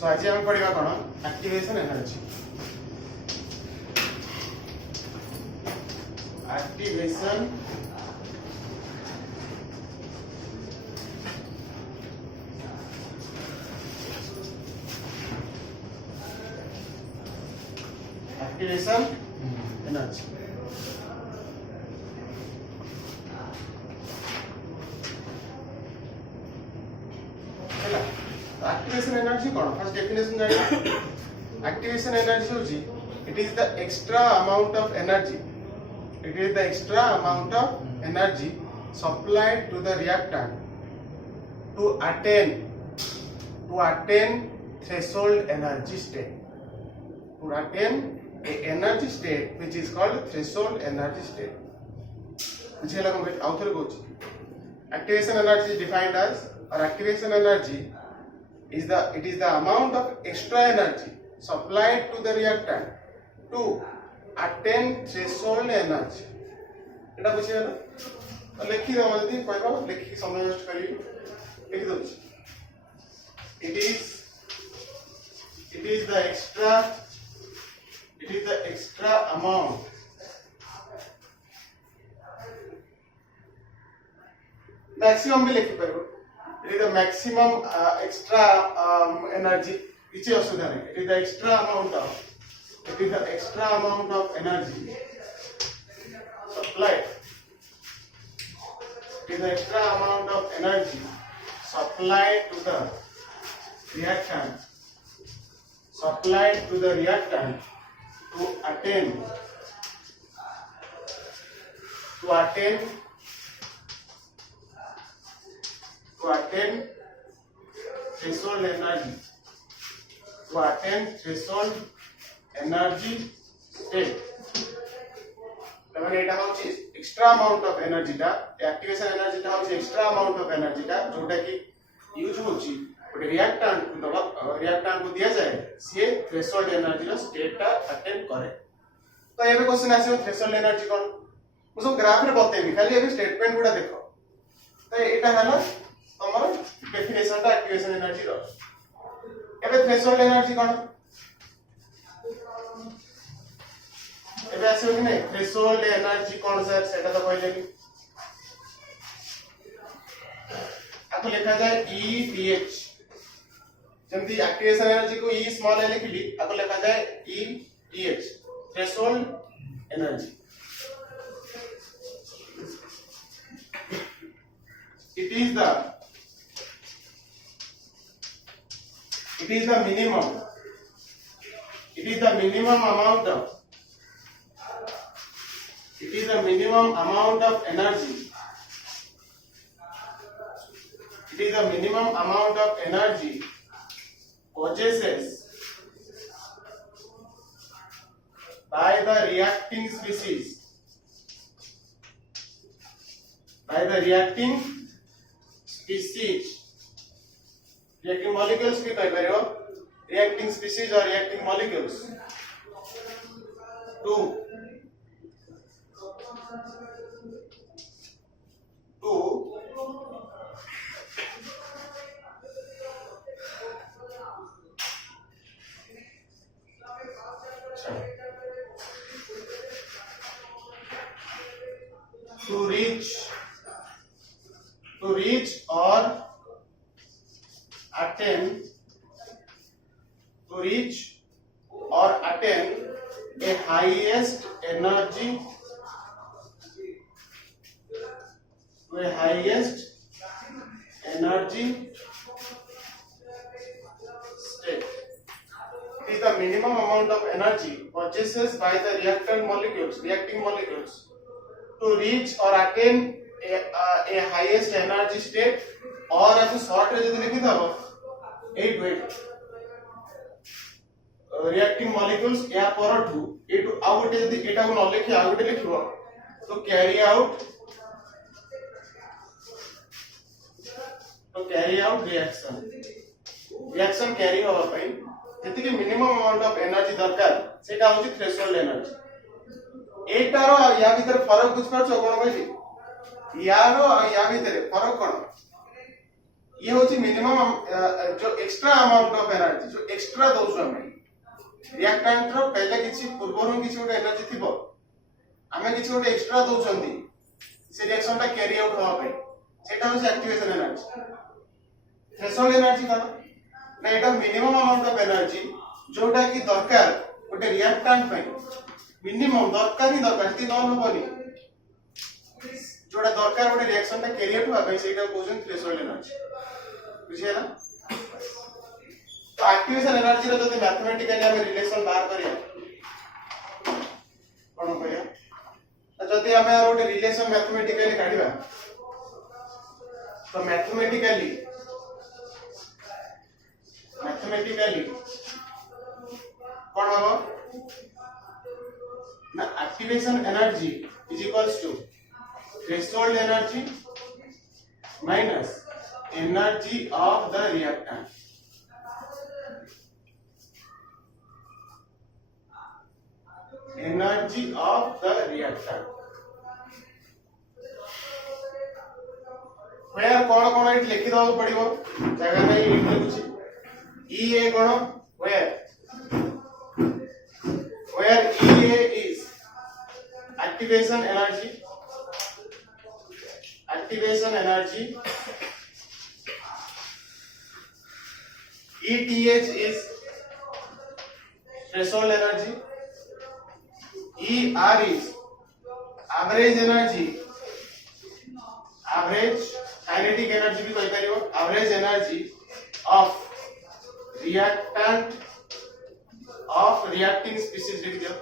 सो आज हम पढ़िबा कोन activation energy activation energy activation energy कौन फर्स्ट डेफिनेशन जानिए एक्टिवेशन एनर्जी होची it is the extra amount of energy it is the extra amount of energy supplied to the reactant to attain threshold energy a energy state which is called threshold energy state बुझेला complete आउथर coach activation energy is defined as or activation energy is the amount of extra energy supplied to the reactant to attain threshold energy एटा बुझेला तो लिखि दो जल्दी कहबा लिखि समय waste करी लिखि दो it is the extra amount maximum भी लिखि परबो it is the maximum extra energy किछि असुविधा नहीं it is the extra amount of energy supplied it is the extra amount of energy supplied to the reactant to attain threshold energy state तमने एटा होची extra amount of energy टा activation energy टा होची extra amount of energy टा जोटा कि use होची ଗୋଟେ रिएक्टेंट को दबा रिएक्टेंट को दिया जाए सी थ्रेशोल्ड एनर्जी रो स्टेट टा अटेन करे तो एबे क्वेश्चन आसे थ्रेशोल्ड एनर्जी कोन मु सब ग्राफ रे बतेबी खाली एबे स्टेटमेंट गुडा देखो तो एटा हला तमरो डेफिनेशन टा एक्टिवेशन एनर्जी रो एबे थ्रेशोल्ड एनर्जी कोन एबे आसे कि नै थ्रेशोल्ड एनर्जी कोन सर सेटा तो कहले कि आपको लिखा जाए ETH जंती एक्टिवेशन एनर्जी को E स्मॉल है लिखली आपको लिखा जाए ETH threshold energy it is the minimum amount of energy it is the minimum amount of energy possessed by the reacting species reacting molecules भी कह परियो reacting species or reacting molecules to reach or attain a highest energy state. It is the minimum amount of energy possessed by the reacting molecules to reach or attain a highest energy state और आप short रे जदी लिखि दबो 8 wait reacting molecules या परठू एटू आउटे जदी एटा को न लिखि आउटे लिखिबो तो कैरी आउट रिएक्शन कैरी होवा पई जति के मिनिमम अमाउंट ऑफ एनर्जी दरकार सेटा होची थ्रेशोल्ड एनर्जी एटारो या भीतर फरक बुझ परछो कोन कहली यारो या भीतर फरक कोन ये होची मिनिमम जो एक्स्ट्रा अमाउंट ऑफ एनर्जी जो एक्स्ट्रा दोछु हमें रिएक्टेंट रो पहले किछि पूर्वरु किछि गोटे एनर्जी थिबो हमें किछि गोटे एक्स्ट्रा दोछंती से रिएक्शन टा कैरी आउट होवा पे सेटा होची एक्टिवेशन एनर्जी थ्रेशोल्ड एनर्जी का ना एटा मिनिमम अमाउंट ऑफ एनर्जी जोटा की दरकार गोटे रिएक्टेंट पे मिनिमम दरकार ही दरकार ती न होबनी जोटा दरकार गोटे रिएक्शन टा कैरी आउट होवा पे सेटा कोजन थ्रेशोल्ड एनर्जी बुझिए ना तो एक्टिवेशन एनर्जी रो जदि मैथमेटिकली हम रिलेशन बाहर करिया कोन करिया जदि हम यार गोटे रिलेशन मैथमेटिकली काढिबा तो मैथमेटिकली कोन हो ना activation energy is equals to threshold energy minus energy of the reactant energy of the reactant where कोन इट लिखि दो पड़िबो जगह नै इट लिखुची E A कोन where E A is activation energy ETH is threshold energy, ER is average energy, average kinetic energy भी कही परियो average energy of reacting species लिख दियो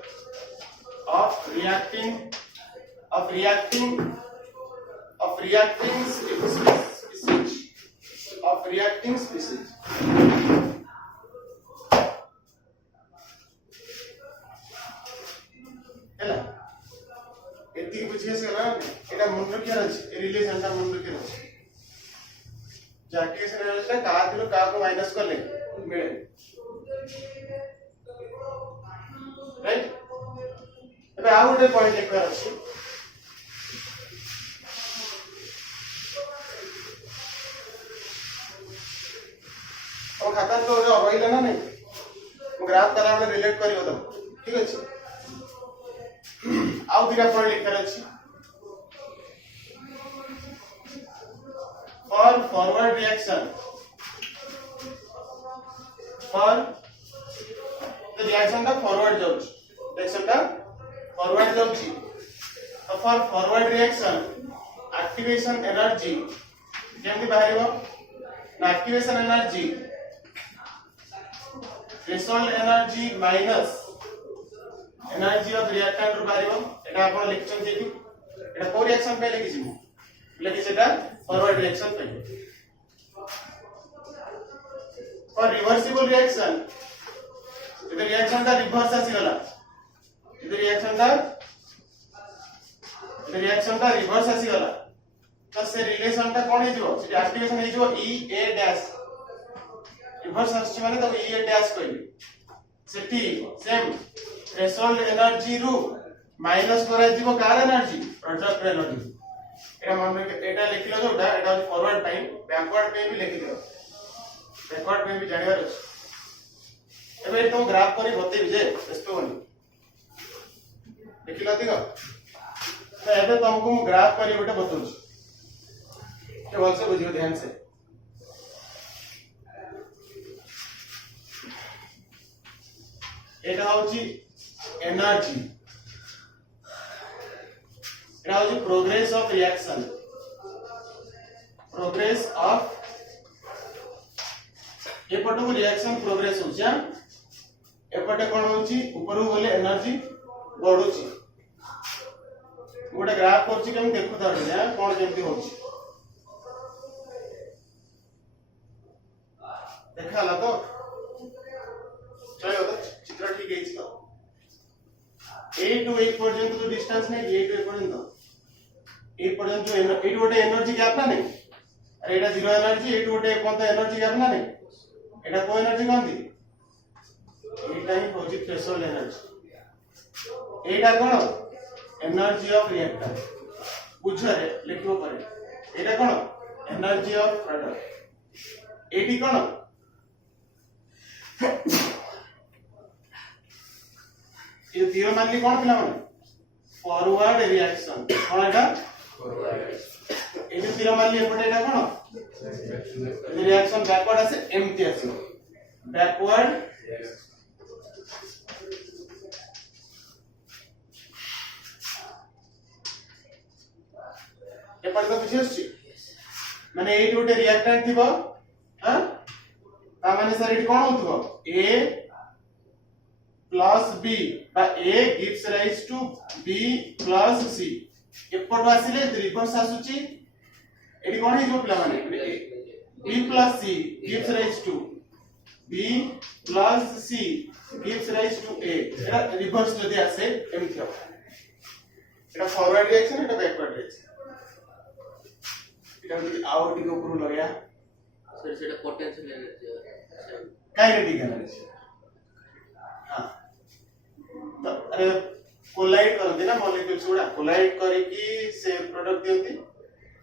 of reacting species ହେଲା एति बुझिए से ना एटा मन रखिया अछि ए रिलेशन ता मन रखिया अछि एक्टिवेशन एनर्जी का दिलो का को माइनस कर ले मिले राइट एबे आ गोटे पॉइंट लिखकर अछि और खाता तो जो होइला ना नहीं ग्राफ करा वाला रिलेट करियो तो ठीक अछि आउ दिरा पॉइंट लिखकर अछि for forward reaction for the reaction टा forward जाउची reaction टा forward जाउची तो for forward reaction activation energy केमति बाहरिबो ना activation energy threshold energy minus energy of reactant रो बाहरिबो एटा आपण लिखछन जेकी एटा को रिएक्शन पे लिखि जिमु लेकिन सेटा फॉरवर्ड रिएक्शन पे फॉर रिवर्सिबल रिएक्शन इधर रिएक्शन का रिवर्स आसी गला इधर रिएक्शन का रिवर्स आसी गला तो से रिलेशन टा कोन हे जिवो से एक्टिवेशन हे जिवो E A डैश रिवर्स आसी माने तो E A डैश कहली सेठी सेम थ्रेशोल्ड एनर्जी रु माइनस करा जिवो कार एनर्जी प्रोडक्ट एनर्जी एटा मन एटा लिखिलो जोटा एटा फॉरवर्ड टाइम बैकवर्ड पे भी लिखि दियो बैकवर्ड पे भी जानिबार अछि एबे तो ग्राफ करी बते जे व्यस्त होनी लिखिलो दिगो तो एबे तुमको ग्राफ करी गोटे बतौछ के बोल से बुझियो ध्यान से एटा होची एनर्जी एटा होची progress of reaction progress of एपटो रिएक्शन प्रोग्रेस होची एपटे कोन होची ऊपर गले एनर्जी बढ़ुची गोटे ग्राफ करची केम देखु ताडे या कोन केमती होची देखाला तो चलो तो चित्र ठीक है इसका A to 1 पर्यंत जो डिस्टेंस नहीं A to 1 पर्यंत A पर्यंत जो एनर्जी गोटे एनर्जी गैप ना नहीं अरे एटा जीरो एनर्जी A to गोटे कोन एनर्जी गैप ना नहीं एटा को एनर्जी कोन दी एटा ही होची threshold energy Etah cone energy of reactor बुझरे लिखो परे एटा कोन एनर्जी ऑफ प्रोडक्ट एटी कोन ये जीरो मानली कोन पिला माने फॉरवर्ड रिएक्शन कोन एटा ए जो जीरो मानली एपटे एटा कोन रिएक्शन बैकवर्ड आसे एम्प्टी आसे बैकवर्ड एपटे तो बुझियोछि माने एई गोटे रिएक्टेंट थिबो हां ता माने सर एटी कोन होथबो a प्लस b बा a gives rise to b plus c एपट आसीले रिवर्स आसुची एटी कोन हे जो पिला माने b plus c gives rise to b plus c gives rise to a एटा रिवर्स जदी आसे एमथि हो एटा फॉरवर्ड रिएक्शन एटा बैकवर्ड रिएक्शन आउट के ऊपर लगाया सर सेटा पोटेंशियल एनर्जी काइनेटिक एनर्जी हां तो अरे कोलाइड करते ना मॉलिक्यूल्स गुडा कोलाइड करी की से प्रोडक्ट दियंती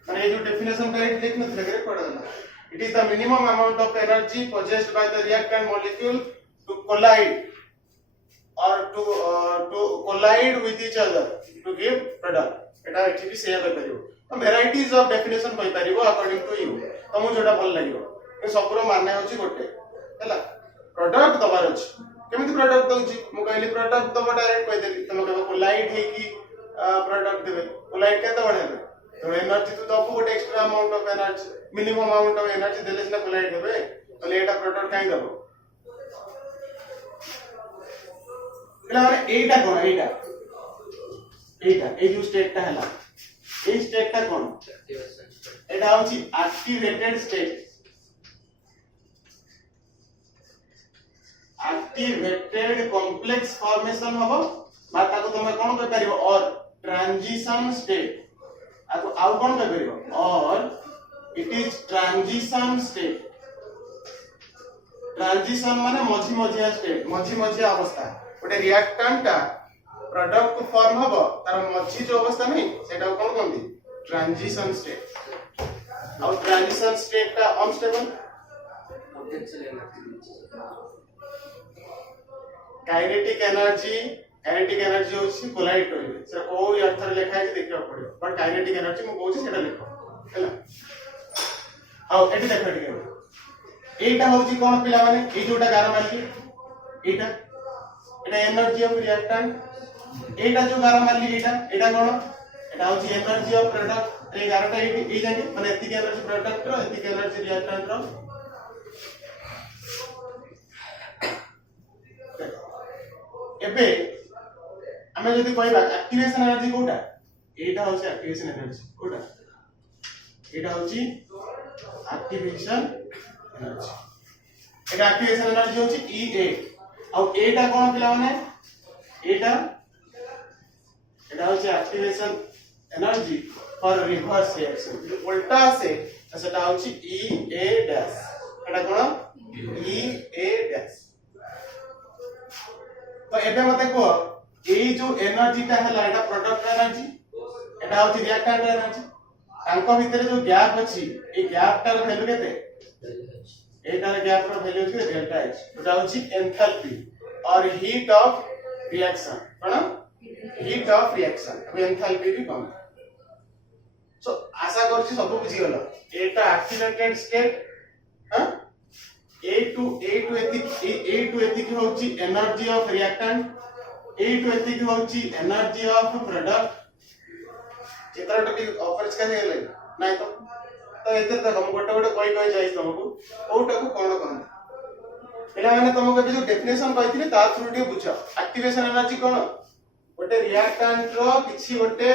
माने ये जो डेफिनेशन का लिख नथले करे पड़ला it is the minimum amount of energy possessed by the reactant molecule to collide or to collide with each other to give product एटा एठी भी सेया कर परियो तो वेराइटीज ऑफ डेफिनेशन होई परिबो अकॉर्डिंग टू यू तमु जोटा भल लागियो ए सबरो मानना होची गोटे हैला प्रोडक्ट दबार अछि केमिति प्रोडक्ट दउची मु कहली प्रोडक्ट दबा डायरेक्ट कहि देली तम कहबो कोलाइड हे की प्रोडक्ट देबे कोलाइड के दबा हेबे तो एनर्जी तो दबो गोटे extra amount of energy minimum amount of energy देले ना कोलाइड हेबे तो एटा प्रोडक्ट काई दबो एला माने एटा कोन एटा ए जो स्टेट ता हला ए स्टेट ता कोन एटा होची activated state activated complex formation हबो बा ताको तुम कोन कह परिबो और ट्रांजिशन स्टेट आको आउ कोन कह परिबो और it is transition state transition माने मझी मझिया स्टेट मझी मझिया अवस्था गोटे रिएक्टेंट ता प्रोडक्ट को फॉर्म हबो तार मझी जो अवस्था नहीं सेटा कोन कहंदी ट्रांजिशन स्टेट और ट्रांजिशन स्टेट ता unstable potential energy kinetic energy होची कोलाइड करिवे से को अर्थ रे लिखा है देखियो पड़ियो बट काइनेटिक एनर्जी मु कहूची सेटा लिखो हैला आ एटी देखो एटी एटा होची कोन पिला माने ए जोटा गार मारली एटा एनर्जी ऑफ रिएक्टेंट एटा जो गार मारली एटा कोन एटा होची एनर्जी ऑफ प्रोडक्ट ए गारटा ए जाके माने एतिक एनर्जी प्रोडक्ट रो एतिक एनर्जी रिएक्टेंट रो एबे हमें जदी कहबा एक्टिवेशन एनर्जी कोटा एटा होची एक्टिवेशन एनर्जी कोटा एटा होची एक्टिवेशन एनर्जी एटा एक्टिवेशन एनर्जी होची EA और एटा कोन पिला माने एटा होची activation energy for reverse reaction उल्टा से सेटा होची EA डैश एटा कोन EA डैश तो एबे मते को ए जो एनर्जी ता हला एटा प्रोडक्ट एनर्जी एटा होची रिएक्टेंट एनर्जी तांको भितरे जो गैप अछि ए गैप तार वैल्यू केते एटार गैप रो वैल्यू अछि डेल्टा एच एटा होची एंथैल्पी और heat of reaction cone heat of reaction अब एंथैल्पी भी कम सो आशा करछि सब बुझी गेलो एटा एक्टिवेटेड स्टेट हां A to एतिक होची energy of reactant A to एतिक होची एनर्जी ऑफ प्रोडक्ट चित्र टकी ऑफर्स का हेले नाही तो एते तक हम गोटे गोटे कोई जाई तुमको ओटा को कोन कहन एला माने तुमको जो डेफिनेशन कहथिले ता थ्रू डी बुझ एक्टिवेशन एनर्जी कोन गोटे रिएक्टेंट रो किछि गोटे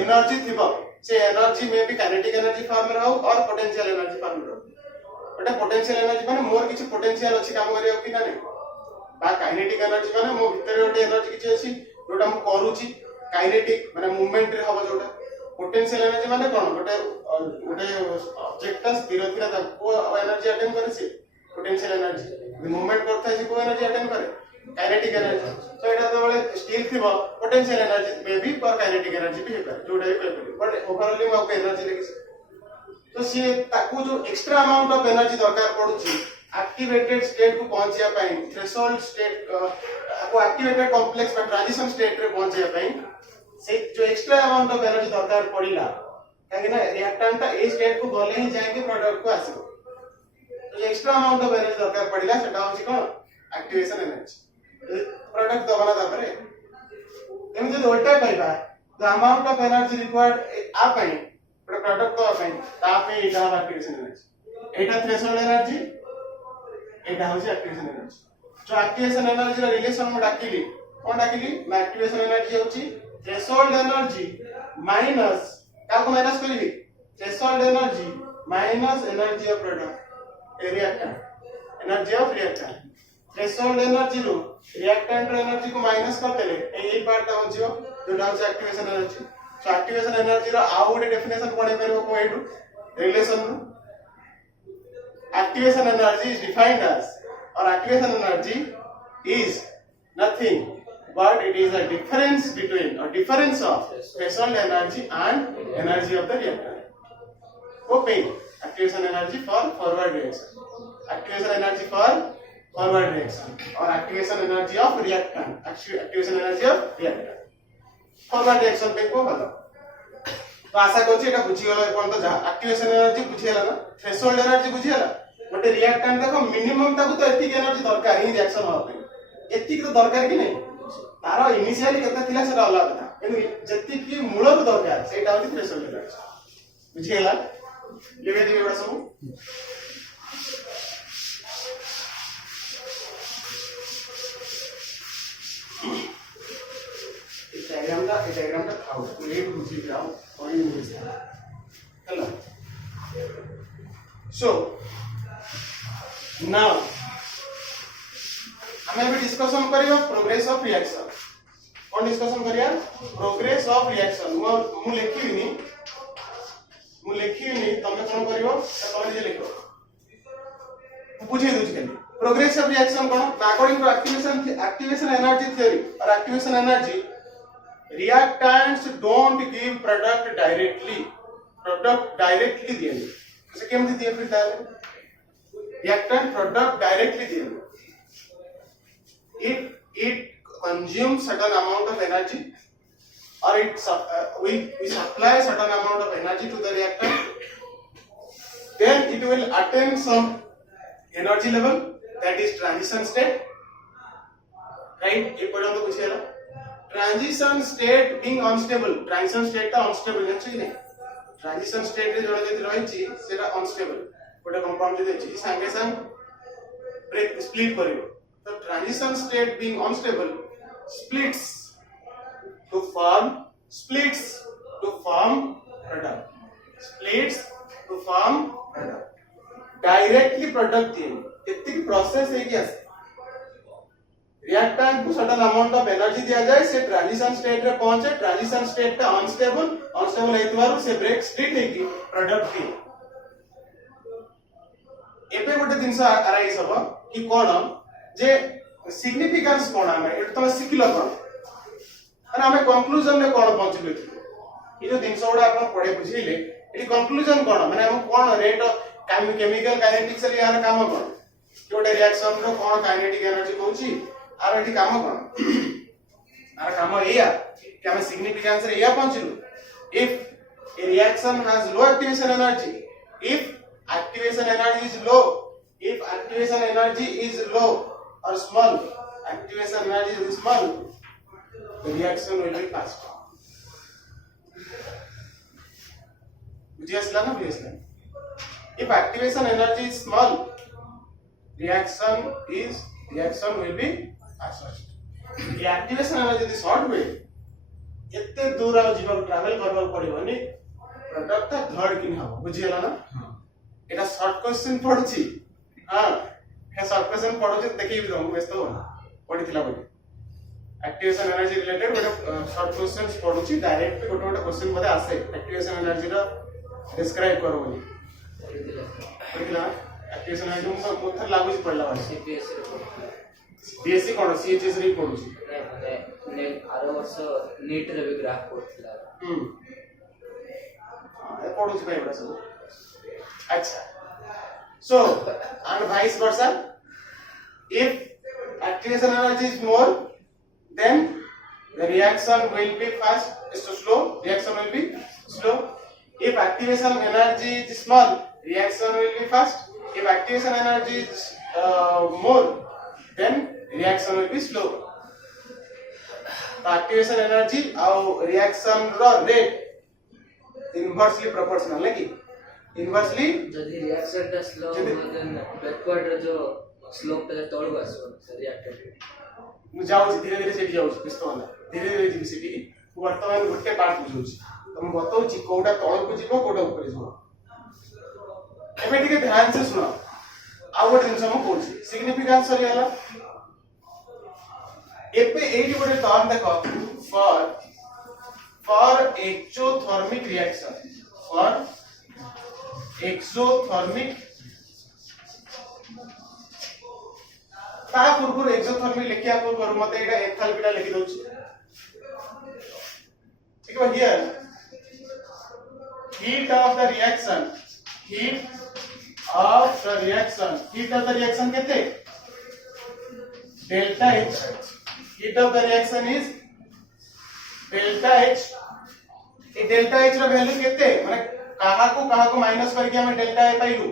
एनर्जी थिबो से energy may B kinetic energy form रे हो और पोटेंशियल एनर्जी फॉर्म रे एटा पोटेंशियल एनर्जी माने मोर किछि पोटेंशियल अछि काम करियो कि ना नै बा काइनेटिक एनर्जी माने मो भीतर गोटे एनर्जी किछि अछि जोटा हम करूची काइनेटिक माने मूवमेंट रे हबो जोटा पोटेंशियल एनर्जी माने कोन गोटे ऑब्जेक्ट स्थिर थिरा को एनर्जी अटेन करे से पोटेंशियल एनर्जी मूवमेंट करता है को एनर्जी अटेन करे काइनेटिक एनर्जी सो एटा तो बळे स्टिल थिबो पोटेंशियल एनर्जी मे बी पर काइनेटिक एनर्जी भी हे करे जोटा भी करे बट ओवरऑल में आपको एनर्जी लेके तो सी ताकू जो एक्स्ट्रा अमाउंट ऑफ एनर्जी दरकार पडुची एक्टिवेटेड स्टेट को पहुंचिया पई थ्रेशोल्ड स्टेट को एक्टिवेटेड कॉम्प्लेक्स में ट्रांजिशन स्टेट रे पहुंचिया पई से जो एक्स्ट्रा अमाउंट ऑफ एनर्जी दरकार पड़िला काहे ना रिएक्टेंट ए स्टेट को गले ही जाके प्रोडक्ट को आसीबो तो एक्स्ट्रा अमाउंट ऑफ एनर्जी दरकार पड़िला सेटा होची कोन एक्टिवेशन एनर्जी प्रोडक्ट दबना तापरे एमजे उल्टा पाइबा the amount of energy required आ पई प्रोडक्ट तो पई ता पे इटा एक्टिवेशन एनर्जी एटा थ्रेशोल्ड एनर्जी एटा होची एक्टिवेशन एनर्जी जो एक्टिवेशन एनर्जी रा रिलेशन में डाकिली कोन डाकिली ना एक्टिवेशन एनर्जी होची थ्रेशोल्ड एनर्जी माइनस का को माइनस करबी threshold energy minus energy of product reactant energy of reactant threshold energy रो रिएक्टेंट रो एनर्जी को माइनस कर देले एई पार्ट ता होजियो जोटा होची activation energy so activation energy रो आ गोटे डेफिनेशन पढे परबो को एडु रिलेशन रो activation energy is defined as or activation energy is nothing but it is a difference between or difference of threshold energy and energy of the reactor. Okay, activation energy for forward reaction, activation energy for forward reaction or activation energy of reactant, activation energy of reactant forward reaction पे को बताओ तो आशा करछि एटा बुझी गेलो कोन तो जा activation energy बुझी गेला ना थ्रेशोल्ड एनर्जी बुझी गेला बट रिएक्टेंट देखो मिनिमम ताकू तो एतिक एनर्जी दरकार ही रिएक्शन हो पे एतिक तो दरकार कि नहीं तारो इनिशियली केता थिला सेटा अलग था किंतु जति की मूल को दरकार सेटा होती थ्रेशोल्ड एनर्जी बुझी गेला लेबे देबे बड़ा सब इस डायग्राम का खाओ लेट बुझी जाओ और ये बुझी हेलो सो now हमें अभी डिस्कशन करियो प्रोग्रेस ऑफ रिएक्शन कौन डिस्कशन करिया प्रोग्रेस ऑफ रिएक्शन मु लिखिनी तमे कोन करियो तमे जे लिखो बुझे दोछ के प्रोग्रेस ऑफ रिएक्शन कोन according to activation energy theory और activation energy reactants don't give product directly दिए जैसे केमति दिए फिर ताले reactant product directly दिए it consumes certain amount of energy or we supply certain amount of energy to the reactant then it will attain some energy level that is transition state right ये पर्यंत बुझियला transition state being unstable transition state ता unstable है कि नहीं transition state रे जण जति रहिछि सेटा अनस्टेबल गोटे कंपाउंड जति अछि संगे संग ब्रेक स्प्लिट करियो तो transition state being unstable splits to form product directly product दिए इतनी प्रोसेस है कि रिएक्टेंट को सर्टेन अमाउंट ऑफ एनर्जी दिया जाए से ट्रांजिशन स्टेट रे पहुंचे ट्रांजिशन स्टेट का अनस्टेबल हेतुवारु से ब्रेक स्प्लिट हेकी प्रोडक्ट की एपे गोटे दिनस अराइज हबो कि कोन जे सिग्निफिकेंस कोन हमें एत तमे सिखिलो कोन अरे हमें कंक्लूजन रे कोन पहुंचले ये जो दिनस ओडा आपण पढे बुझिले एटी कंक्लूजन कोन माने हम कोन रेट केमिकल काइनेटिक्स रे यार काम कोन कि गोटे रिएक्शन रो कोन काइनेटिक एनर्जी कहूची आर एटी काम कोन आर काम एया कि हम सिग्निफिकेंस रे या पहुंचलु if a reaction has low activation energy if activation energy is low or small activation energy is small the reaction will be fast बुझियसला if activation energy is small reaction will be fast the activation energy is short way एते दूर आ जीवा travel करबा पड़िबनी product धड़ किन हो बुझियला ना एटा short question पढुची हां हे short question पढुची देखिबि दम व्यस्त हो पढिथिला बडी एक्टिवेशन एनर्जी रिलेटेड गोटे शॉर्ट क्वेश्चन पढुची डायरेक्ट गोटे क्वेश्चन मध्ये आसे एक्टिवेशन एनर्जी रा डिस्क्राइब करो बोली पढिथिला एक्टिवेशन एनर्जी मोथर लागू पडला वाला सीपीएस रे बीएससी कोन सीएचएस रे पढुची ने आरो वर्ष नीट रे भी ग्राफ पढथिला हां ए पढुची भाई बडा सब अच्छा, so and vice versa, if activation energy is more, then the reaction will be fast, so slow, reaction will be slow. If activation energy is small, reaction will be fast. If activation energy is more, then reaction will be slow. Activation energy और reaction रो rate inversely proportional है कि inversely ଯଦି reaction ଟା slow ଯଦି- ହେବ ଦେନ୍ backward ର ଯୋଉ slope ଟା ତଳକୁ ଆସିବ ରିଆକ୍ଟର ମୁଁ ଯାଉଛି ଧୀରେ ଧୀରେ ସେଠି ଯାଉଛି ବ୍ୟସ୍ତ ହେଲା ଧୀରେ ଧୀରେ ଯିବି ସେଠି ମୁଁ ବର୍ତ୍ତମାନ ଗୋଟେ ପାର୍ଟ ବୁଝଉଛି ତ ମୁଁ ବତାଉଛି କୋଉଟା ତଳକୁ ଯିବ କୋଉଟା ଉପରେ ଯିବ ଏବେ ଟିକେ ଧ୍ୟାନ ସେ ଶୁଣ ଆଉ ଗୋଟେ ଜିନିଷ ମୁଁ କହୁଛି ସିଗ୍ନିଫିକାନ୍ସ ସରିଗଲା ଏବେ ଏଇଠି ଗୋଟେ ଟର୍ମ ଦେଖ for exothermic reaction for exothermic ता पूर्व एक्सोथर्मिक लिखिया पूर्व मते एटा एथाल्पीटा लिखि दउछि ठीक है here heat of the reaction heat of the reaction केते delta h heat of the reaction is delta h ए delta h रो वैल्यू केते माने कहा को माइनस करके हमें delta a पाइलु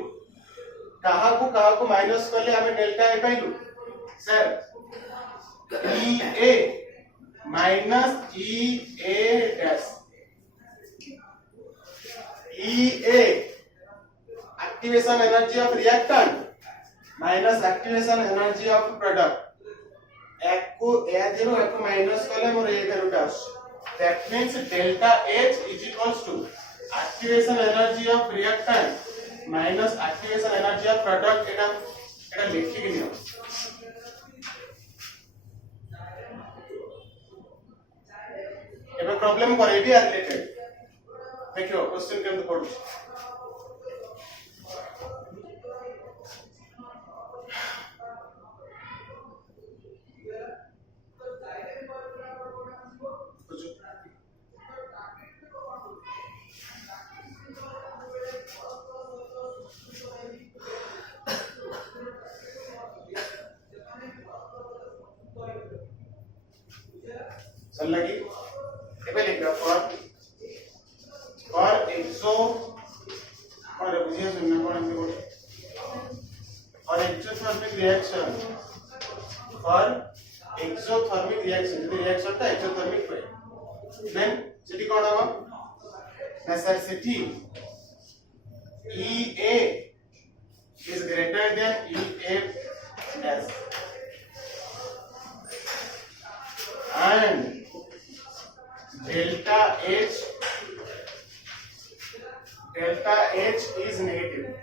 कहा को माइनस करले हमें delta a पाइलु sir EA minus EA dash EA activation energy of reactant minus activation energy of product एक को ए दिनो एक को माइनस करले मोर ए वैल्यू टा that means delta H is equals to activation energy of reactant minus activation energy of product एटा लिखि के neo एबे प्रॉब्लम करे भी रिलेटेड देखियो क्वेश्चन केमते पढु चल लगी एबे लिख रहा for exo और बुझिए सुनना कोन हम बोल और exothermic reaction for exothermic reaction यदि reaction ता exothermic होए then सेठी कोन हो ना sir Sethi EA is greater than EF dash and delta H is negative.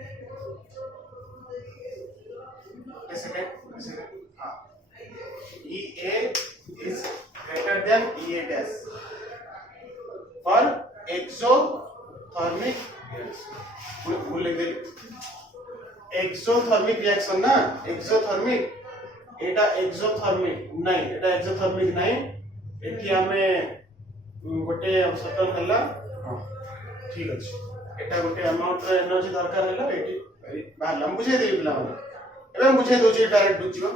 A second. EA is greater than EA dash for exothermic exothermic reaction ना exothermic एटा exothermic नहीं एटा exothermic नहीं एठी हमें गोटे सटल हला हां ठीक अछि एटा गोटे अमाउंट रे एनर्जी दरकार हला एठी बाहरला बुझे देबी पिला माने एबे बुझे दोची डायरेक्ट बुझियो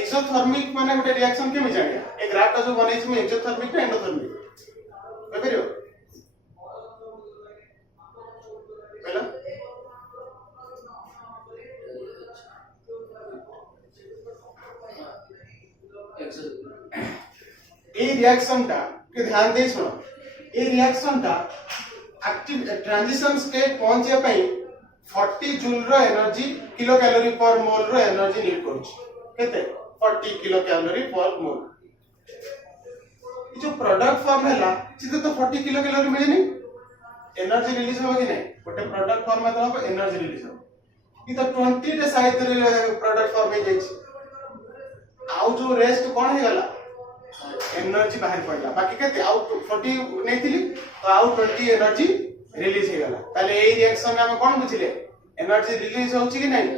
एक्सोथर्मिक माने गोटे रिएक्शन केमि जानिया ए ग्राफ का जो बनै छी में एक्सोथर्मिक ना एंडोथर्मिक बुझियो पहला ए रिएक्शन टा के ध्यान दे सुनो ए रिएक्शन टा एक्टिव ट्रांजिशन स्टेट पहुंचे पई 40 जूल रो energy kilo calorie per mole रो एनर्जी नीड करूछ केते 40 किलो कैलोरी पर मोल जो प्रोडक्ट फॉर्म हैला सिधे तो 40 किलो कैलोरी मिलेनी एनर्जी रिलीज हो कि नहीं गोटे प्रोडक्ट फॉर्म में तो एनर्जी रिलीज हो ई तो 20 रे साइड प्रोडक्ट फॉर्म में जाई आउ जो रेस्ट कोन हे गला एनर्जी बाहर पड़ला बाकी केते आउट 40 नेथिली तो आउट 20 एनर्जी रिलीज हे गला ताले ए रिएक्शन में हम कोन बुझिले एनर्जी रिलीज होउची कि नहीं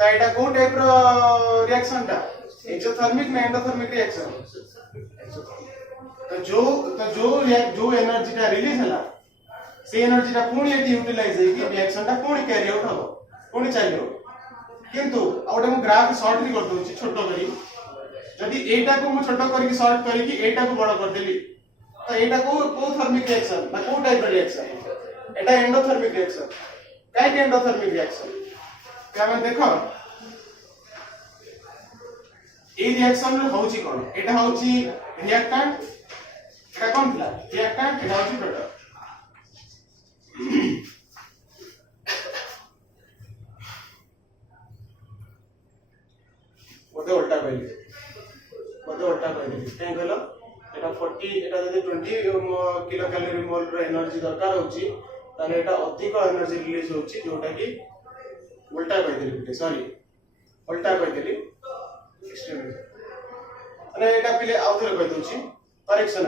ता एटा को टाइप रो रिएक्शन ता एक्सोथर्मिक ना एंडोथर्मिक रिएक्शन तो जो एनर्जी ता रिलीज हला से एनर्जी टा पुणी एटी यूटिलाइज है कि रिएक्शन टा पुणी कैरी आउट हो पुणी चलियो किंतु आउटे मु ग्राफ शॉर्ट भी कर दोची छोटो करी जदि एटा को मु छोटो करी कि शॉर्ट करी कि एटा को बड़ा कर देली तो एटा को थर्मिक रिएक्शन ना को टाइप रिएक्शन एटा एंडोथर्मिक रिएक्शन काहे एंडोथर्मिक रिएक्शन क्या मैं देखो ए रिएक्शन रे होची कोन एटा होची रिएक्टेंट एटा कोन थिला रिएक्टेंट एटा होची प्रोडक्ट मते उल्टा कहली काहे कहलो एटा 40 एटा जदि 20 किलो कैलोरी मोल रो एनर्जी दरकार होची ताले एटा अधिक एनर्जी रिलीज होची जोटा कि उल्टा कहदेली सॉरी उल्टा कहदेली एक्सट्रीम अने एटा पिले आउथरे कह दोची करेक्शन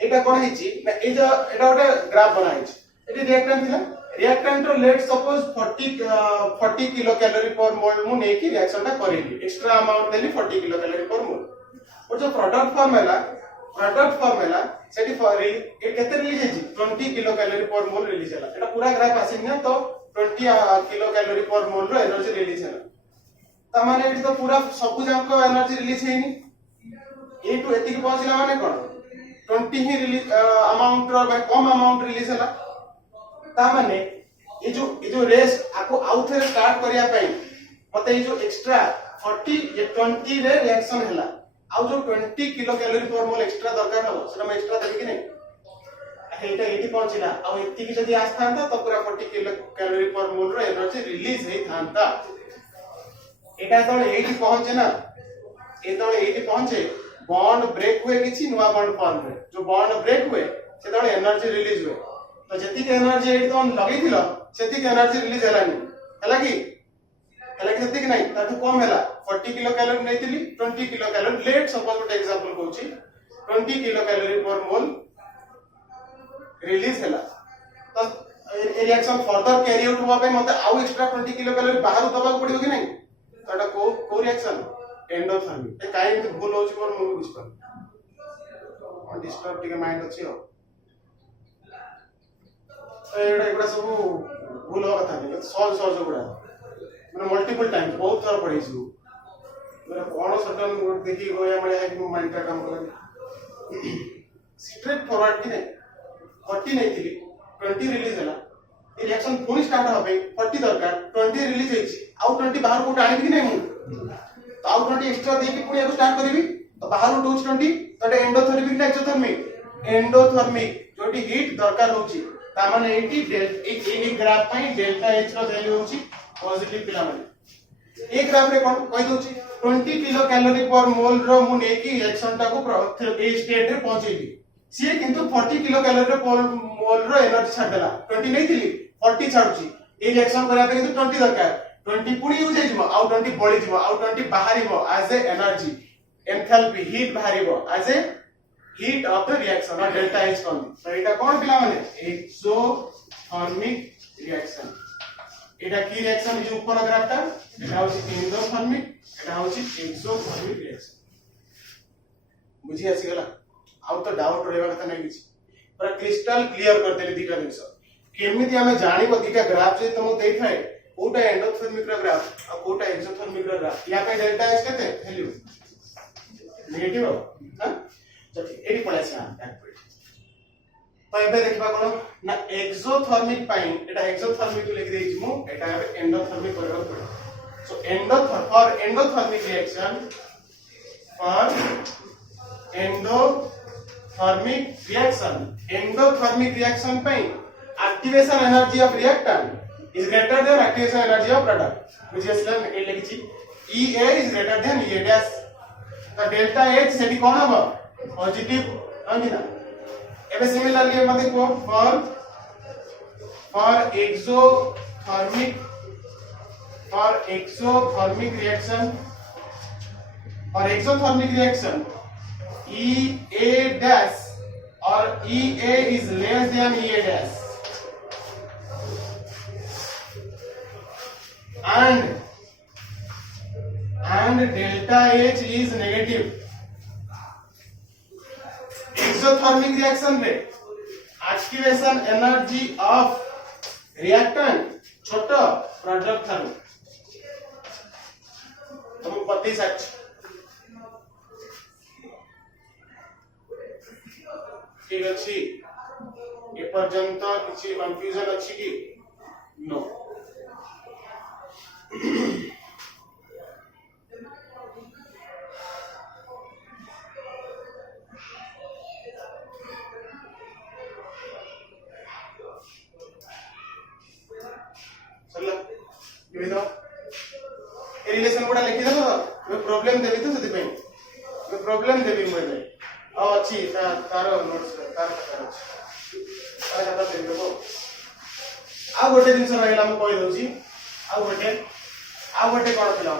एटा कोन हिची ना ए जो एटा ओटा ग्राफ बना हिची एटी रिएक्टेंट थिला रिएक्टेंट रो let suppose 40 kilo calorie per मोल मु नै कि रिएक्शन ता करेली एक्स्ट्रा अमाउंट देली 40 किलो कैलोरी पर मोल और जो प्रोडक्ट फॉर्मूला सेटी फॉर ए केते रिलीज हिची 20 kilo calorie per mole release होला एटा पूरा ग्राफ आसी ना तो 20 किलो कैलोरी पर मोल रो एनर्जी रिलीज होला ता माने एटी तो पूरा सब जांको एनर्जी रिलीज हेनी ए टू एति के पहुंचला माने कोन 20 ही रिलीज अमाउंट रो कम अमाउंट रिलीज होला ता माने ये जो रेस आको आउथरे स्टार्ट करिया पई मते ये जो एक्स्ट्रा 40 ये 20 रे रिएक्शन हैला आ जो 20 किलो कैलोरी पर मोल एक्स्ट्रा दरकार हो सेटा मैं एक्स्ट्रा देबी कि नै एटा एटी पहुंचिला आ एति की जदी आस्थांता तो पूरा 40 किलो कैलोरी पर मोल रो एनर्जी रिलीज हेई थांता एटा तो एटी पहुंचे ना ए तो एटी पहुंचे बॉन्ड ब्रेक हुए किछि नुवा बॉन्ड फॉर्म रे जो बॉन्ड ब्रेक हुए से तो एनर्जी रिलीज हुए तो जति के एनर्जी एटी तो लगै थिलो सेति के एनर्जी रिलीज हलानी हला कि सेति कि नै ताठु कम हला 40 किलो कैलोरी नैतिली 20 किलो कैलोरी लेट सपोज ଗୋଟେ एग्जांपल कहूची 20 kilo calorie per mole release हला तो ए रिएक्शन फर्दर कैरी आउट होबा पे मते आउ एक्स्ट्रा 20 किलो कैलोरी बाहर दबा को पड़ियो कि नै तो एटा को रिएक्शन एंडोथर्मिक ए काई एते भूल होची मोर मु बुझ पर डिस्टर्ब टिके माइंड अछि हो एड़ा सब भूल हो कथा नहीं सॉल्व गुड़ा मैंने मल्टीपल टाइम्स बहुत थोड़ा पढ़ी छु मेरा कोन सटन देखि गोया मले है कि माइंड का काम कर स्ट्रेट फॉरवर्ड कि नहीं 40 नहीं थी 20 रिलीज हला ए रिएक्शन पूरी स्टार्ट होबे 40 दरकार 20 रिलीज हेछि आउ 20 बाहर को आनी कि नहीं मु तो आउ 20 एक्स्ट्रा देके पुणी आको स्टार्ट करबी तो बाहर उठौछ 20 तो एंडोथर्मिक ना एक्सोथर्मिक जोटी हीट दरकार होछि ता माने एटी ए ग्राफ पई डेल्टा एच रो वैल्यू होछि पॉजिटिव पिला माने ए ग्राफ रे कोन कहि दोछि 20 किलो कैलोरी पर मोल रो मु नै कि रिएक्शन ता को ए स्टेट रे पहुंचेली सी किंतु 40 किलो कैलोरी पर मोल रो एनर्जी छाडला 20 नै थिली 40 छाडुछि ए रिएक्शन करा पे किंतु 20 दरकार 20 पुणी यूज हेजिवो आउ 20 बळी जिवो आउ 20 बाहरिवो as a energy enthalpy heat बाहरिवो as a heat of the reaction or delta H कौन तो एटा कौन पिला माने एक्सोथर्मिक रिएक्शन एटा की रिएक्शन जो ऊपर ग्राफ ता एटा होची एंडोथर्मिक एटा होची एक्सोथर्मिक रिएक्शन बुझी आसी गला आउ तो डाउट रहबा कथा नै किछि पूरा क्रिस्टल क्लियर कर देली दिटा जिंस केमिति हमें जानिबो दिटा ग्राफ जे तुम देइ थाए कोटा एंडोथर्मिक रो ग्राफ आ कोटा एक्सोथर्मिक रो ग्राफ या पे डेल्टा H केते वैल्यू नेगेटिव हां एडी पळासा तो एबे देखबा कोन ना एक्सोथर्मिक पाइन एटा एक्सोथर्मिक लिख देछि मु एटा एंडोथर्मिक करबा पड़े सो एंडोथर्मिक रिएक्शन पाइन activation energy of reactant is greater than activation energy of product which is then ए लिखछि EA is greater than EA dash तो डेल्टा H सेठी कोन हबो पॉजिटिव अंगिना एबे सिमिलरली मते को for exothermic reaction EA dash or EA is less than EA dash and delta H is negative exothermic reaction रे activation energy of reactant छोट प्रोडक्ट थारू तुम 32 ठीक अछि ए पर्यंत किछि कंफ्यूजन अछि कि नो चलो लिखि दो ए रिलेशन कोडा लिखि दो मैं प्रॉब्लम देबी तो सेति पे मैं प्रॉब्लम देबी मोरे आ अछि तार नोट्स तार खातार अछि तार खाता देबी दो आ गोटे दिन से रहला हम कहि दउची आ गोटे कोन पिला आ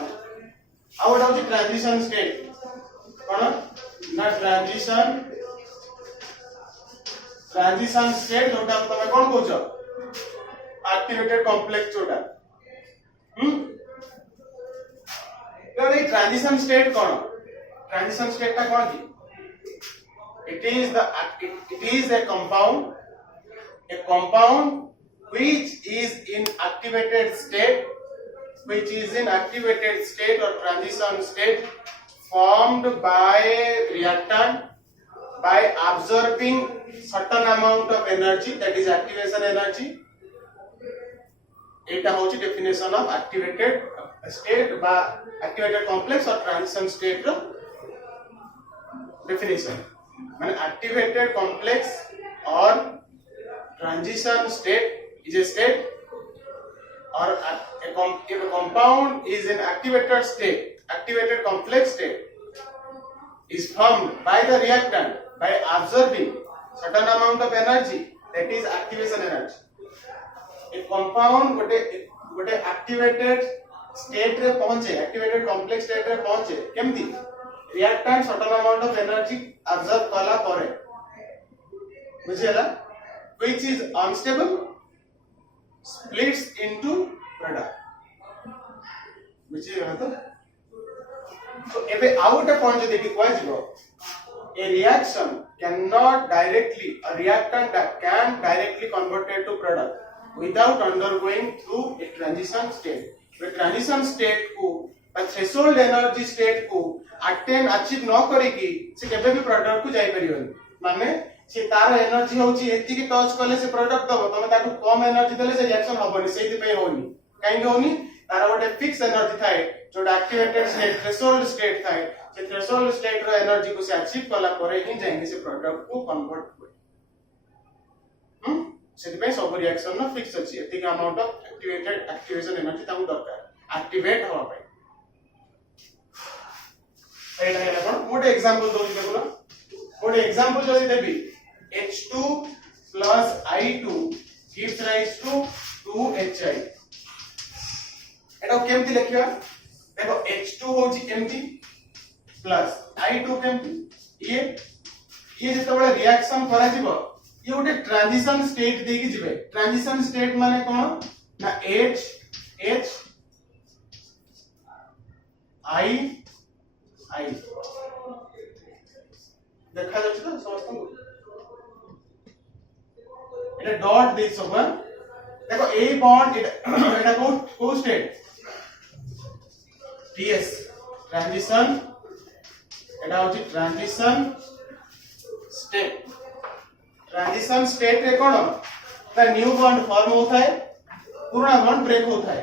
गोटे होची ट्रांजिशन स्टेट कोन ना ट्रांजिशन स्टेट जोटा तमे कोन कहउछ एक्टिवेटेड कॉम्प्लेक्स जोटा तो ये ट्रांजिशन स्टेट कौन ट्रांजिशन स्टेट का कौन की it is a compound which is in activated state or transition state formed by reactant by absorbing certain amount of energy, that is activation energy. एटा होची definition of activated state बा activated complex और transition state रो definition माने activated complex और transition state is a state और a compound is in activated complex state is formed by the reactant by absorbing certain amount of energy, that is activation energy. ए compound गोटे activated state रे पहुंचे activated complex state रे पहुंचे केमती reactant certain amount of energy absorb कला परे बुझियला which is unstable splits into product बुझियला तो एबे आउट पॉइंट जदि कि कोइ जीवो a reaction cannot directly a reactant that can directly converted to product without undergoing through a transition state. The transition state को threshold energy state को achieve न करी कि से केबे भी प्रोडक्ट को जाई परियोनी माने से तार एनर्जी होची एति कि टच करले से प्रोडक्ट दबो तमे ताकू कम एनर्जी देले से रिएक्शन होबनी सेति पे होनी काहे होनी तार गोटे फिक्स एनर्जी थाए जोटा एक्टिवेटेड स्टेट थ्रेशोल्ड स्टेट थाए से थ्रेशोल्ड स्टेट रो एनर्जी को से अचीव कला परे ही जाइए से प्रोडक्ट को कन्वर्ट हुए सेति सब रिएक्शन न फिक्स अछि एति अमाउंट ऑफ एक्टिवेशन एनर्जी ताऊ दरकार एक्टिवेट होवा पे एटा है कोन मोटे एग्जांपल दोली देखो मोटे एग्जांपल जदी देबी H2 plus I2 gives rise to 2HI एटा केमति लिखिया देखो H2 होची केमति प्लस I2 केमति ये जेतबेले रिएक्शन करा जिवो ये गोटे ट्रांजिशन स्टेट दे के जिवे ट्रांजिशन स्टेट माने कोन ना H I देखा जाउछ तो समस्त को एटा डॉट दे सब देखो ए बॉन्ड एटा को स्टेट TS ट्रांजिशन एटा होची ट्रांजिशन स्टेट रे कोन ता न्यू बॉन्ड फॉर्म होता है पुराना बॉन्ड ब्रेक होता है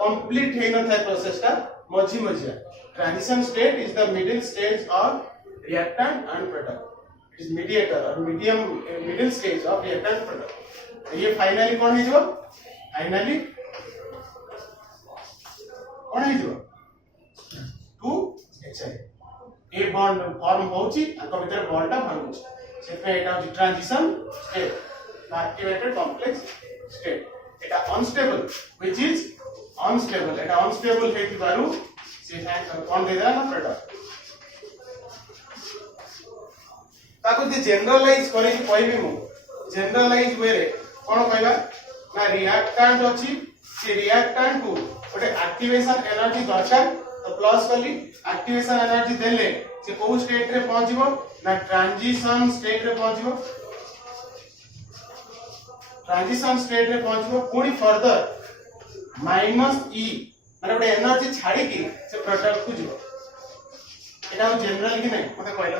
कंप्लीट हे न था प्रोसेस ता मझी मझिया transition state is the middle stage of reactant and product it is mediator और middle stage of reactant product ये फाइनली कोन हे जो फाइनली कोन हे जो 2HI ए बॉन्ड फॉर्म होची आको भीतर बॉन्ड ता भांगुची से पे एटा होची transition state activated complex state Etah unstable which is unstable Etah unstable हेति बारू से कोन दे देला ना प्रोडक्ट ताको जे जनरलाइज करै कि कहबी मु जनरलाइज वे रे कोन कहबा ना रिएक्टेंट अछि से रिएक्टेंट को ओटे एक्टिवेशन एनर्जी दरकार तो प्लस कली एक्टिवेशन एनर्जी देले से को स्टेट रे पहुंचबो ना ट्रांजिशन स्टेट रे पहुंचबो ट्रांजिशन स्टेट रे पहुंचबो पुनी फर्दर माइनस ई माने गोटे एनर्जी छाड़ी की से प्रोडक्ट को जीवो एटा जनरल कि नहीं मते कहलो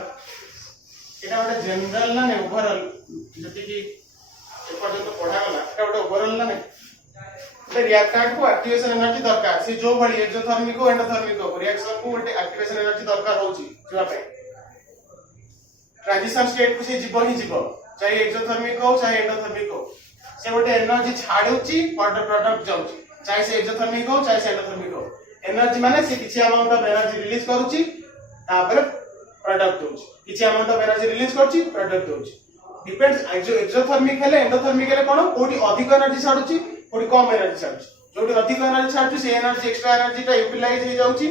एटा गोटे जनरल ना नहीं ओवरऑल जति कि ए पर्यंत पढ़ा गला एटा गोटे ओवरऑल ना नहीं गोटे रिएक्टेंट को एक्टिवेशन एनर्जी दरकार से जो भली एक्सोथर्मिक को एंडोथर्मिक को रिएक्शन को गोटे एक्टिवेशन एनर्जी दरकार होची जीवा पे ट्रांजिशन स्टेट को से जीव ही जीव चाहे एक्सोथर्मिक हो चाहे एंडोथर्मिक हो से गोटे एनर्जी छाडुची प्रोडक्ट जाउची चाहे से एक्सोथर्मिक हो चाहे से एंडोथर्मिक हो एनर्जी माने से किछि अमाउंट ऑफ एनर्जी रिलीज करूची तापर प्रोडक्ट होची किछि अमाउंट ऑफ एनर्जी रिलीज करूची प्रोडक्ट होची डिपेंड्स एक्सोथर्मिक हेले एंडोथर्मिक हेले कोन कोठी अधिक एनर्जी छाडुची कोठी कम एनर्जी छाडुची जोठी अधिक एनर्जी छाडुची से एनर्जी एक्स्ट्रा एनर्जी ता यूटिलाइज हो जाउची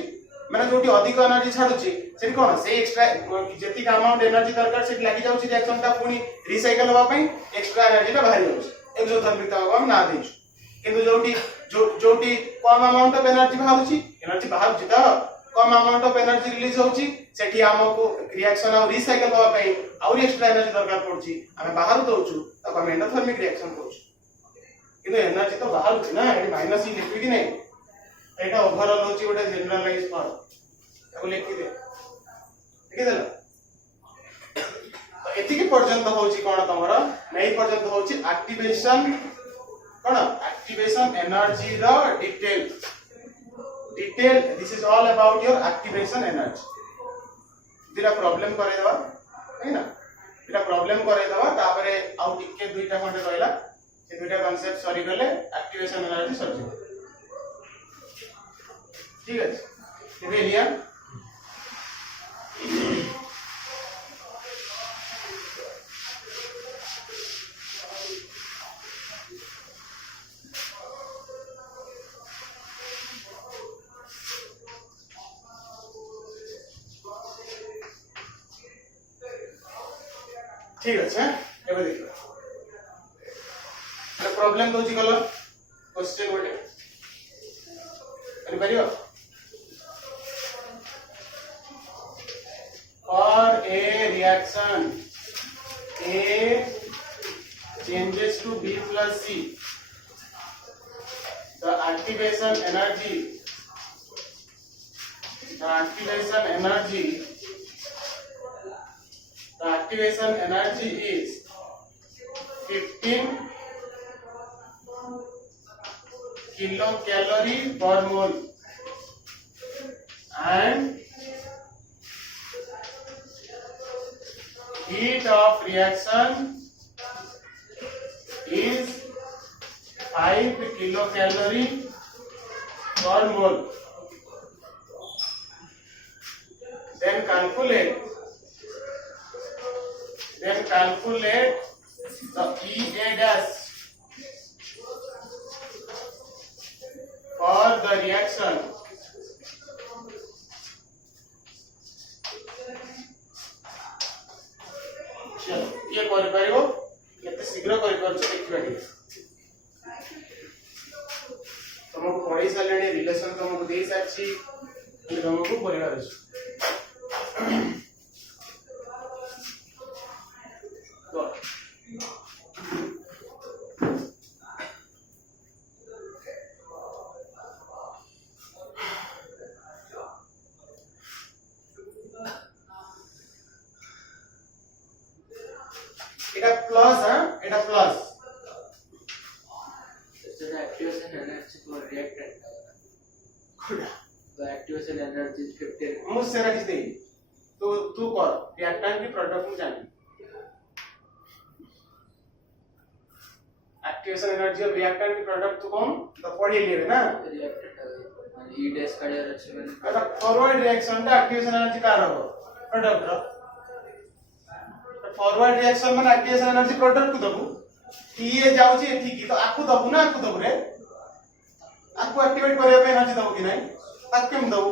माने जोठी अधिक एनर्जी छाडुची से कोन से एक्स्ट्रा जेति अमाउंट एनर्जी दरकार से लागि जाउची रिएक्शन ता पुनी रिसाइकल होबा पई एक्स्ट्रा एनर्जी ता बाहरी जाउची एक्सोथर्मिक ता हम ना देछु किंतु जोटी कम अमाउंट ऑफ एनर्जी बाहरुची त कम अमाउंट ऑफ एनर्जी रिलीज होची सेठी हमको रिएक्शन और रिसाइकल होबा पई और एक्स्ट्रा एनर्जी दरकार पड़ची हमें बाहर दोछु त हम एंडोथर्मिक रिएक्शन करूछु किंतु एनर्जी तो बाहरुची ना एडी माइनस ही लिखबी कि नहीं एटा ओवरऑल होची गोटे जनरलाइज फॉर्म ताको लिखि दे लिखि देला तो एतिकी पर्यंत होची कोन तमरा नै पर्यंत होची एक्टिवेशन कोन एक्टिवेशन एनर्जी रो detail this is all about your activation energy दिरा प्रॉब्लम करे दवा है ना दिरा प्रॉब्लम करे दवा तापरे आउ टिके दुईटा खंडे रहला से दुईटा कांसेप्ट सरी गले एक्टिवेशन एनर्जी सरी ठीक है एबे लिया ठीक है एबे देखो प्रॉब्लम दोची कलर क्वेश्चन गोटे करि परियो for a reaction A changes to B plus C the activation energy is 15 kilocalorie per mole and heat of reaction is 5 kilocalorie per mole. Then calculate the EA dash for the reaction. चलो ये कर पारिबो केते शीघ्र कर परछ देखिबा T तुमको पढ़ी सालेनी relation तुमको देई साची तुमको परिवार अछि एटा प्लस हां एटा plus the activation energy for reactant खुदा the activation energy is 15 मु सेरा किस दे तो तू कर रिएक्टेंट की प्रोडक्ट में जानी एक्टिवेशन एनर्जी ऑफ रिएक्टेंट की प्रोडक्ट तो कौन तो पढ़ी लेबे ना reactant e dash काढियार अछि माने अदा फॉरवर्ड रिएक्शन का एक्टिवेशन एनर्जी का रहबो प्रोडक्ट रो फॉरवर्ड रिएक्शन माने एक्टिवेशन एनर्जी प्रोडक्ट को दबु टीए जाउची एठी की तो आकु दबु ना आकु दबु रे आकु एक्टिवेट करे पे एनर्जी दबु कि नहीं ताक केम दबु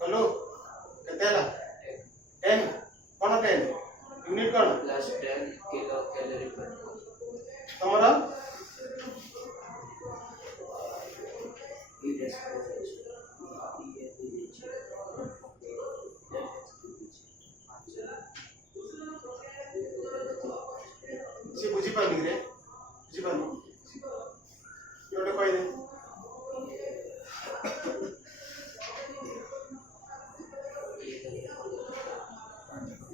हेलो 10 किलो कैलोरी पर तमरा heat exchanger से बुझी पानी रे बुझी पानी योटे कहि दे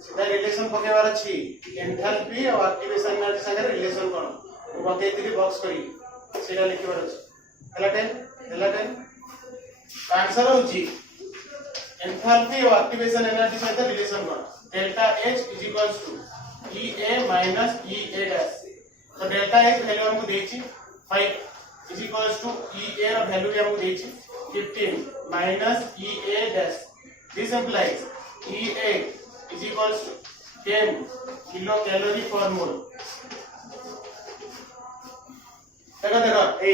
सीधा रिलेशन पकेबार अछि एंथैल्पी और एक्टिवेशन एनर्जी संगे रिलेशन कोन बते दिली बॉक्स करी सेटा लिखिबार अछि हला 10 आंसर होची एंथैल्पी और एक्टिवेशन एनर्जी संगे रिलेशन कोन delta H is equals to EA minus EA dash तो डेल्टा H वैल्यू हमको देछि 5 इज इक्वल्स टू EA रो वैल्यू हमको देछि 15 minus EA dash this implies EA is equals to 10 kilo calorie per mole देखो देखो ए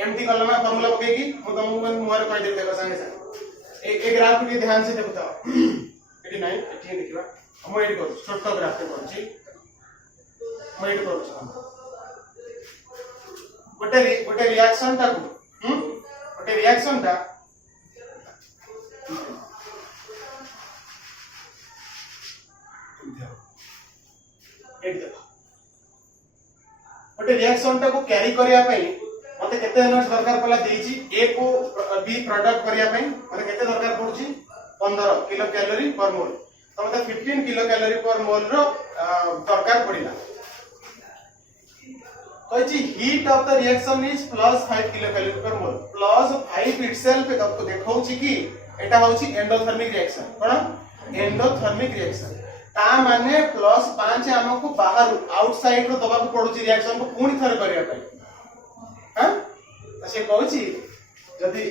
MT कलम में फार्मूला पकेगी मु तुमको मुहर कहि दे देखो संगे संगे एक ग्राफ को ध्यान से देखो तो 89 एठी देखिबा हम एडी करू छोट ग्राफ पे करू छी हम एडी करू गोटे रिएक्शन ता गोटे रिएक्शन ता गोटे रिएक्शन टा को कैरी करिया पई मते केते एनर्जी दरकार पला देछि ए को बी प्रोडक्ट करिया पई मते केते दरकार पड़छि 15 किलो कैलोरी पर मोल तो मते 15 किलो कैलोरी पर मोल रो दरकार पड़िला कहछि heat of the reaction is +5 kilo calorie per mole +5 itself आपको देखाउछि कि एटा होछि एंडोथर्मिक रिएक्शन कोन एंडोथर्मिक रिएक्शन ता माने +5 हमको बाहर आउटसाइड रो दबा को पड़ुची रिएक्शन को पूरी थर करिया पई हां तो से कहूची जदी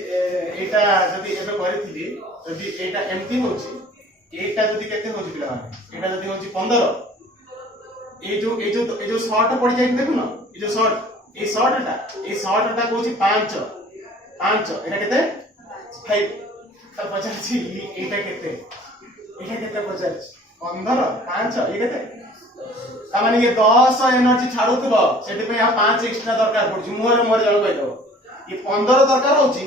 एटा जदी एबे करिथिली जदी एटा एमटी होची एटा जदी केते होची पिला माने एटा जदी होची 15 ए जो शॉर्ट पड़ जाई देखु ना ए जो शॉर्ट टा कहूची 5 एटा केते 5 तो पचाची एटा केते पचाची 15 5 ये केते ता माने ये 10 एनर्जी छाडुतबो सेति पे आ 5 एक्स्ट्रा दरकार पड़छि मोर जण कहि दो ये 15 दरकार होछि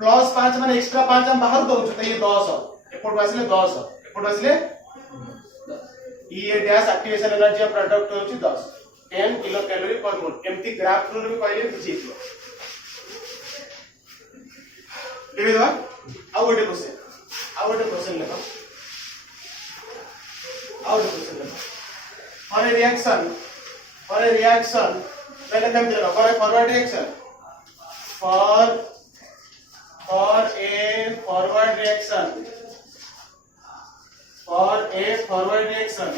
+5 माने एक्स्ट्रा 5 हम बाहर दउछु त ये 10 एपोर्ट आसिले 10 एपोर्ट आसिले ये dash activation energy of product होछि 10 10 किलो कैलोरी पर मोल एम्ति ग्राफ रू भी कहले बुझियो लेबे दवा आ गोटे क्वेश्चन लेबा और for a reaction पहले हम देखो for a forward reaction for a forward reaction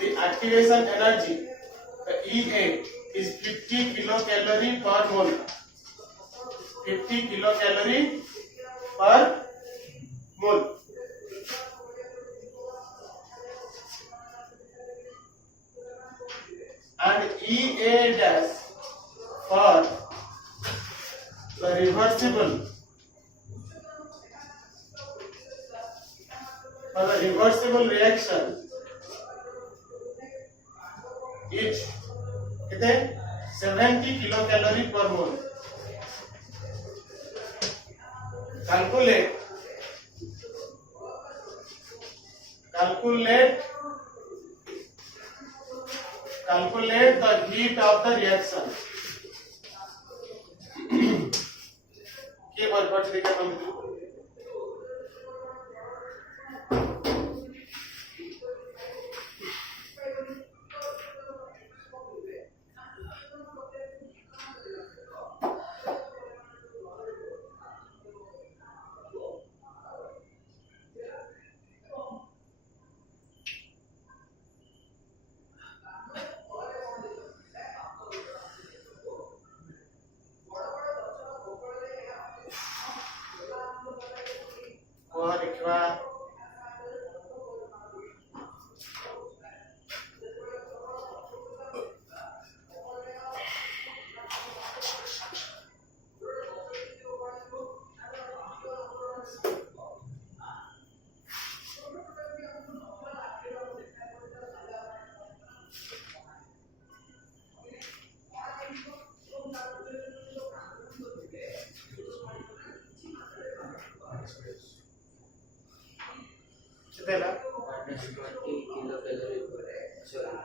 the activation energy the EA is 50 kilocalorie per mole 50 kilocalorie per mole and EA dash for the reversible reaction is कितने 70 kilocalorie per mole calculate the heat of the reaction के बार पढ़ देखा हम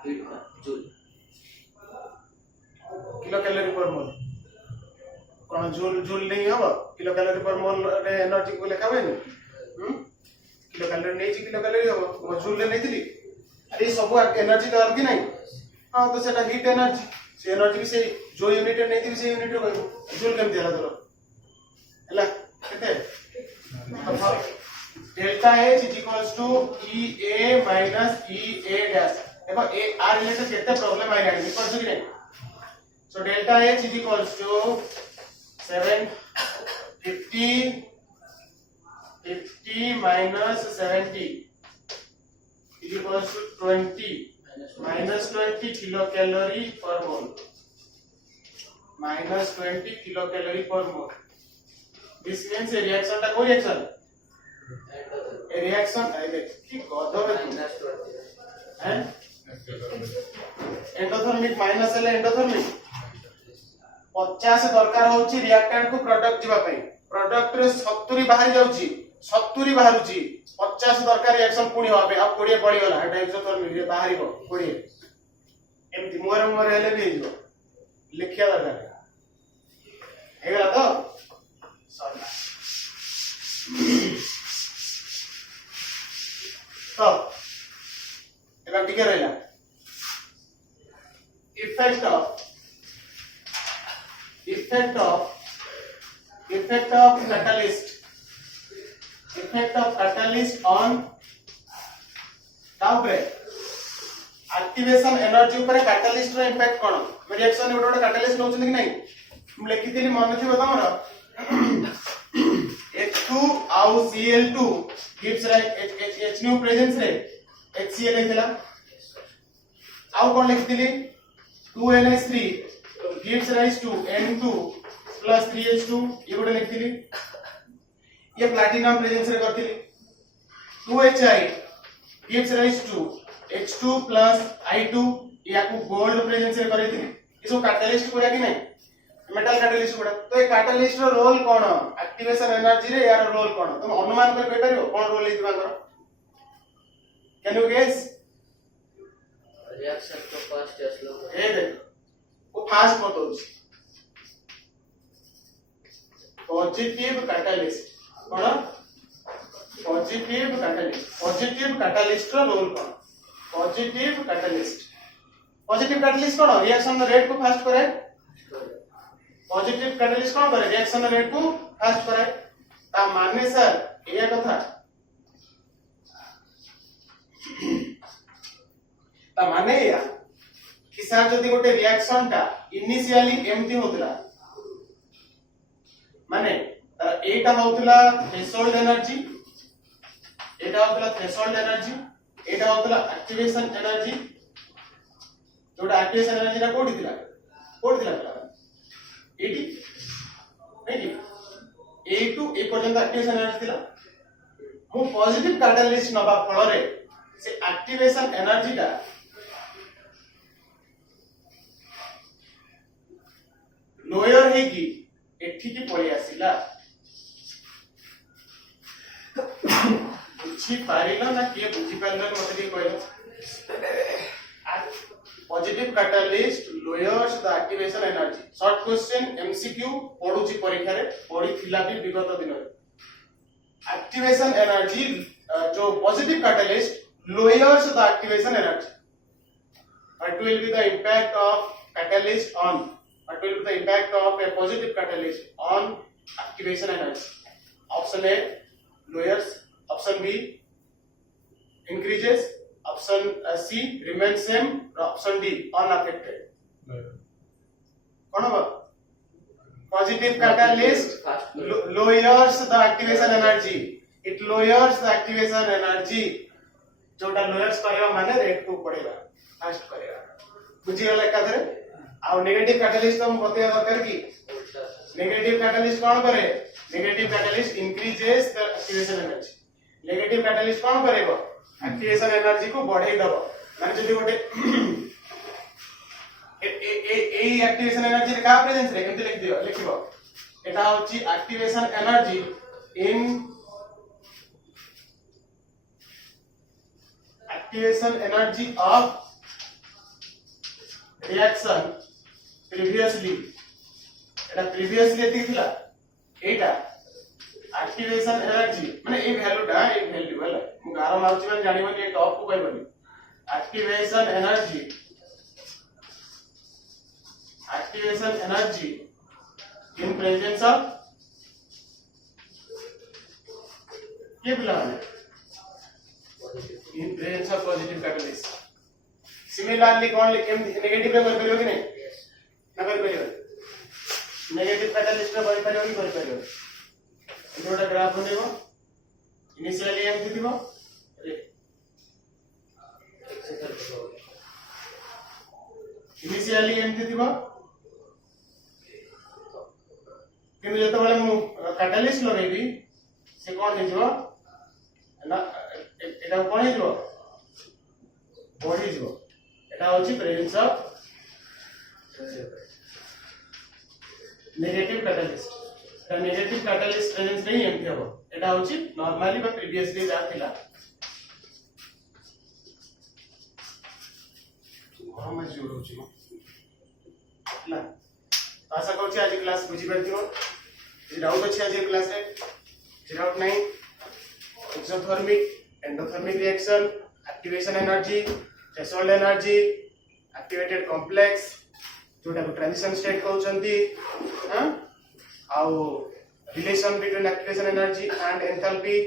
heat का joule kilo calorie per मोल कोन joule joule नहीं हबो kilo calorie per मोल रे energy को लेखा होय किलो कैलोरी नहीं किलो कैलोरी हबो वो जूल ले नहीं थी अरे सब एनर्जी तो अलग नहीं हां तो सेटा हीट एनर्जी से एनर्जी भी से जो यूनिट नहीं थी से यूनिट रो कहबो जूल केम दिला तोर हला केते delta H is equals to EA minus EA dash देखो ए आर रिलेटेड केते प्रॉब्लम आइ जानी पर कि नहीं so delta H is equals to 50 minus 70 is equals to 20 minus 20 kilocalorie per mole minus 20 kilocalorie per mole this means a reaction टा कोई reaction a reaction आई देख की गदर है एंडोथर्मिक माइनस है एंडोथर्मिक 50 दरकार होची रिएक्टेंट को प्रोडक्ट जीवा पई प्रोडक्ट रे 70 बाहर जाउची 70 बाहरुची 50 दरकार रिएक्शन पुणी होबे अब 20 बढी गला एटा एक्सोथर्मिक रे बाहरिबो 20 एमति मोर हेले भी हिजो लिखिया दरकार हेगला तो सॉरी तो एबा टिके रहला effect of catalyst on ताउरे एक्टिवेशन एनर्जी ऊपर कैटलिस्ट रो इंपैक्ट कोन रिएक्शन गोटे कैटलिस्ट होउछन कि नहीं हम लिखितली मन थिबो तमरो H2 आउ Cl2 gives rise H nu presence रे HCl लिखला आउ कोन लिखितली 2NH3 gives rise to N2 plus 3H2 ये गोटे लिखितली ये प्लैटिनम प्रेजेंस रे करथिली 2HI gives rise to H2 plus I2 याकू गोल्ड प्रेजेंस रे करथिली इसो कैटलिस्ट कोरा कि नहीं मेटल कैटलिस्ट कोरा तो ये कैटलिस्ट रो रोल कोन एक्टिवेशन एनर्जी रे यार रोल कोन तुम अनुमान कर बेटारियो कोन रोल हितबा करो कैन यू गेस रिएक्शन तो फास्ट या स्लो ए देख वो फास्ट बताउ पॉजिटिव कैटलिस्ट कोन पॉजिटिव कैटलिस्ट रो रोल कोन पॉजिटिव कैटलिस्ट कोन रिएक्शन रेट को फास्ट करे पॉजिटिव कैटलिस्ट कोन करे रिएक्शन रेट को फास्ट करे ता माने सर एया कथा ता माने या कि सर जदी गोटे रिएक्शन टा इनिशियली एम्प्टी होतला माने एटा होतला थ्रेशोल्ड एनर्जी एटा होतला एक्टिवेशन एनर्जी जोटा एक्टिवेशन एनर्जी रा कोडी दिला एटी नहीं A2 ए पर्यंत एक्टिवेशन एनर्जी दिला मु पॉजिटिव कैटलिस्ट नबा फल रे से एक्टिवेशन एनर्जी टा लोयर है कि एठी की पळी आसिला बुझी पारिलो ना के बुझी पारलो मते के कहलो positive catalyst lowers the activation energy short question MCQ पढुची परीक्षा रे पढी थिला भी विगत दिन रे एक्टिवेशन एनर्जी जो positive catalyst lowers the activation energy what will be the impact of catalyst on what will be the impact of a positive catalyst on activation energy option A lowers option B increases option C remains same option D unaffected कोन हो positive catalyst lowers the activation energy it lowers the activation energy जोटा lowers करबा माने rate को पड़ेगा fast करेगा बुझी गला एकाधरे आ negative catalyst हम बते दरकार की नेगेटिव कैटलिस्ट कोन करे negative catalyst increases the activation energy negative catalyst कोन करेगो एक्टिवेशन एनर्जी को बढ़ाई दबो माने जदी गोटे ए एक्टिवेशन एनर्जी रे का प्रेजेंस रे केमते लिख दियो लिखिबो एटा होची activation energy in activation energy of reaction previously এটা previously এতি থিলা এইটা activation energy মানে এই ভ্যালুটা এই ভ্যালু হলা মু গার মারছি মানে জানিবনি এই টপ কো পাইবনি activation energy in presence of ये बोला है in presence of positive catalyst similarly कौन लिखे नेगेटिव में कर परियो कि नहीं ना कर परियो नेगेटिव कैटलिस्ट में कर परियो कि कर परियो इनोटा ग्राफ बनेगो इनिशियली एम दिथिबो इनिशियली एम दिथिबो किंतु जेतबेले मु कैटलिस्ट लगेबी से कोन हिजो ना एटा कोन हिजो बढ़ी जो এটা হচ্ছে প্রেজেন্স অফ নেগেটিভ ক্যাটালিস্ট তা নেগেটিভ ক্যাটালিস্ট প্রেজেন্স নেই এমতি হবে এটা হচ্ছে নরমালি বা প্রিভিয়াসলি যা ଥିଲା গরম আছে জোর হচ্ছে না আশা করছি আজ ক্লাস বুঝি পারতিও যদি ডাউট আছে আজ ক্লাসে ডাউট নাই এক্সোথর্মিক এন্ডোথর্মিক reaction activation energy threshold energy activated complex जोटा को transition state कहउचंती हां आउ relation between activation energy and enthalpy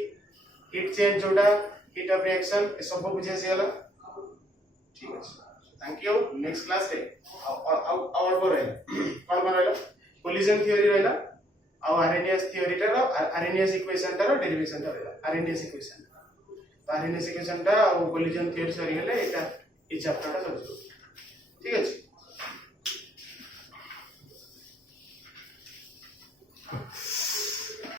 heat change जोटा heat of reaction ए सब बुझे से हला ठीक है थैंक यू नेक्स्ट क्लास रे और पर रहला कोन रहला collision theory रहला आउ Arrhenius theory टा Arrhenius equation टा derivation टा रहला Arrhenius equation Arrhenius equation टा और collision theory सरी गेले एटा ई चैप्टर टा सर ठीक है।